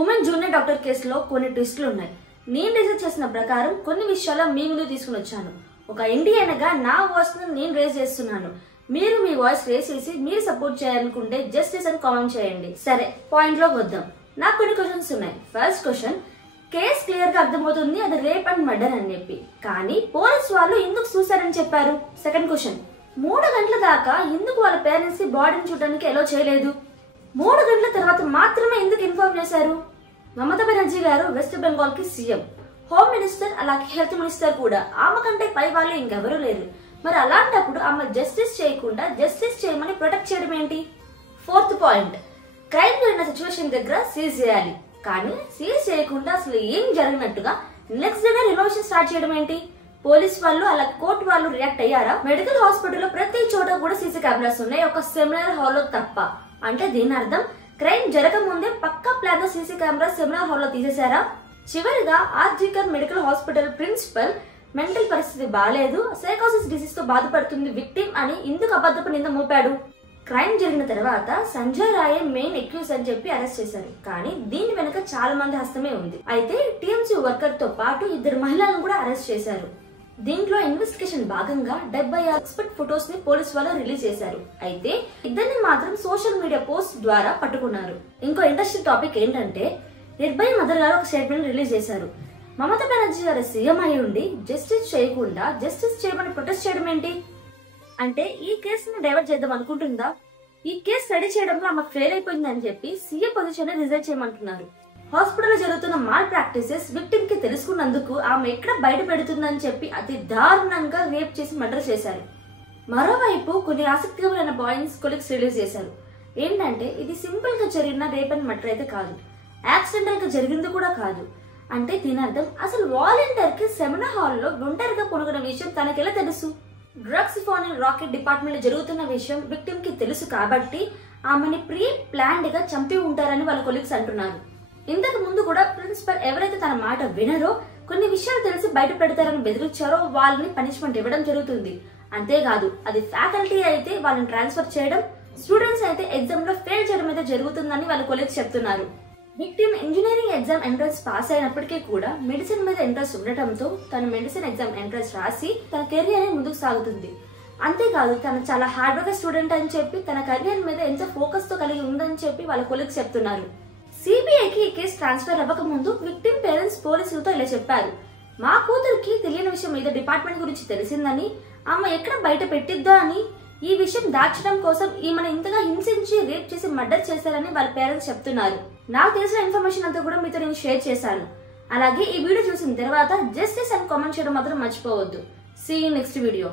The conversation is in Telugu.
ఉమెన్ జూనియర్ డాక్టర్ కేసులో కొన్ని ట్విస్టులు ఉన్నాయి. నేను రీసెర్చ్ చేసిన ప్రకారం కొన్ని విషయాలు మీ ముందు తీసుకుని వచ్చాను. ఒక ఇండియన్గా నా వాయిస్ నేను రేజ్ చేస్తున్నాను. మీరు మీ వాయిస్ రేజ్ చేసి మీరు సపోర్ట్ చేయాలనుకుంటే జస్టిస్ అని కామెంట్ చేయండి. సరే, పాయింట్ లోకి వద్దాం. నాకు కొన్ని క్వశ్చన్స్ ఉన్నాయి. ఫస్ట్ క్వశ్చన్, కేసు క్లియర్ గా అర్థమవుతుంది అది రేప్ అండ్ మర్డర్ అని చెప్పి, కానీ పోలీస్ వాళ్ళు ఎందుకు చూశారని చెప్పారు? సెకండ్ క్వశ్చన్, 3 గంటల దాకా ఎందుకు వాళ్ళ పేరెంట్స్ కి బాడీని చూడడానికి ఎలా చేయలేదు? 3 గంటల తర్వాత మాత్రమే ఎందుకు ఇన్ఫార్మ్ చేశారు? మమతా బెనర్జీ గారు వెస్ట్ బెంగాల్ కి సీఎం, హోమ్ మినిస్టర్, అలాగే హెల్త్ మినిస్టర్ కూడా. ఆమె కంటే పై వాళ్ళు ఇంకెవరూ లేరు. మరి అలాంటప్పుడు ఆమె జస్టిస్ చేయకుండా జస్టిస్ చేయమని ప్రొటెక్ట్ చేయడం ఏంటి? ఫోర్త్ పాయింట్, క్రైమ్ జరిగిన సిచ్యువేషన్ దగ్గర సీజ్ చేయాలి, కానీ సీజ్ చేయకుండా అసలు ఏం జరిగినట్టుగా నెక్స్ట్ డే రినోవేషన్ స్టార్ట్ చేయడం ఏంటి? పోలీస్ వాళ్ళు అలా కోర్టు వాళ్ళు రియాక్ట్ అయ్యారా? మెడికల్ హాస్పిటల్లో ప్రతి చోట కూడా సీసీ కెమెరాస్ ఉన్నాయి, ఒక సెమినార్ హాల్లో తప్ప. అంటే దీని అర్థం క్రైమ్ జరగముందే పక్కా ప్లాన్ తో సీసీ కెమెరా సెమినార్ హాల్లో తీసేశారా? చివరిగా RG Kar medical hospital principal mental పరిస్థితి బాగాలేదు, సైకోసిస్ డిసీజ్ తో బాధపడుతుంది విక్టిమ్ అని ఎందుకు అబద్ధపు నింద మోపాడు? క్రైమ్ జరిగిన తర్వాత సంజయ్ రాయే మెయిన్ ఎక్యూజ్ అని చెప్పి అరెస్ట్ చేశారు, కానీ దీని వెనుక చాలా మంది హస్తమే ఉంది. అయితే టీఎంసీ వర్కర్ తో పాటు 2 మహిళలను కూడా అరెస్ట్ చేశారు. దీంట్లో ఇన్వెస్టిగేషన్ భాగంగా 76 ఎక్స్పర్ట్ ఫొటోస్ ని పోలీస్ వాళ్ళు రిలీజ్ చేశారు. అయితే ఇద్దరిని మాత్రం సోషల్ మీడియా పోస్ట్ ద్వారా పట్టుకున్నారు. ఇంకో ఇంట్రెస్టింగ్ టాపిక్ ఏంటంటే, నిర్భయ మదర్ గారు ఒక స్టేట్మెంట్ రిలీజ్ చేశారు. మమతా బెనర్జీ గారు సీఎం అయి ఉండి జస్టిస్ చేయకుండా జస్టిస్ చేయమని ప్రొటెస్ట్ చేయడం ఏంటి? అంటే ఈ కేసుని డైవర్ట్ చేద్దాం అనుకుంటుందా? ఈ కేసు రెడీ చేయడంలో ఆమె ఫెయిల్ అయిపోయిందని చెప్పి సీఎం పొజిషన్ రిజైన్ చేయమంటున్నారు. హాస్పిటల్ జరుగుతున్న మాల్ ప్రాక్టీసెస్ విక్టిమ్ కి తెలుసుకున్నందుకు ఆమె ఎక్కడ బయట పెడుతుందని చెప్పి అతి దారుణంగా రేప్ చేసి మర్డర్ చేశారు. మరోవైపు కొన్ని ఆసక్తికరమైన పాయింట్స్ కొలీగ్స్ రిలీజ్ చేశారు. ఏంటంటే ఇది సింపుల్ గా జరిగిన రేప్ అండ్ మర్డర్ అయితే కాదు, యాక్సిడెంటల్ గా జరిగింది కూడా కాదు. అంటే దీని అర్థం అసలు వాలంటీర్ కి సెమినార్ హాల్లో ఒంటరిగా పొనుగున్న విషయం తనకెలా తెలుసు? డ్రగ్స్ ఫోన్ రాకెట్ డిపార్ట్మెంట్ లో జరుగుతున్న విషయం విక్టిమ్ కి తెలుసు కాబట్టి ఆమెని ప్రీ ప్లాన్డ్ గా చంపి ఉంటారని వాళ్ళ కొలీగ్స్ అంటున్నారు. ఇంతకు ముందు కూడా ప్రిన్సిపల్ ఎవరైతే తన మాట వినరో, కొన్ని విషయాలు తెలిసి బయట పెడతారని బెదిరించారో వాళ్ళని పనిష్మెంట్ ఇవ్వడం జరుగుతుంది. అంతేకాదు అది ఫ్యాకల్టీ అయితే వాళ్ళని ట్రాన్స్ఫర్ చేయడం, స్టూడెంట్స్ అయితే ఎగ్జామ్ లో ఫెయిల్ చేయడం అయితే జరుగుతుందని వాళ్ళ కొలీగ్స్ చెప్తున్నారు. Victim engineering exam entrance pass అయినప్పటికీ కూడా మెడిసిన్ మీద ఇంట్రెస్ట్ ఉండటంతో తన మెడిసిన్ ఎగ్జామ్ ఎంట్రన్స్ రాసి తన కెరియర్ ముందుకు సాగుతుంది. అంతేకాదు తను చాలా హార్డ్ వర్క్ స్టూడెంట్ అని చెప్పి తన కెరియర్ మీద ఎంతో ఫోకస్ తో కలిగి ఉందని చెప్పి వాళ్ళ కొలీగ్స్ చెప్తున్నారు. సిబిఐకి ఈ కేసు ట్రాన్స్ఫర్ అవ్వక ముందు విక్టిమ్ పేరెంట్స్ పోలీసులతో ఇలా చెప్పారు, మా కూతురికి తెలియని విషయం మీద డిపార్ట్మెంట్ గురించి తెలిసిందని, ఆమె ఎక్కడ బయట పెట్టిద్దా అని, ఈ విషయం దాచడం కోసం ఈమెను ఇంతగా హింసించి రేప్ చేసి మర్డర్ చేశారని వాళ్ళ పేరెంట్స్ చెప్తున్నారు. నాకు తెలిసిన ఇన్ఫర్మేషన్ అంతా కూడా మీతో నేను షేర్ చేశాను. అలాగే ఈ వీడియో చూసిన తర్వాత జస్టిస్ అని కామెంట్ చేయడం మాత్రం మర్చిపోవద్దు. See you next video.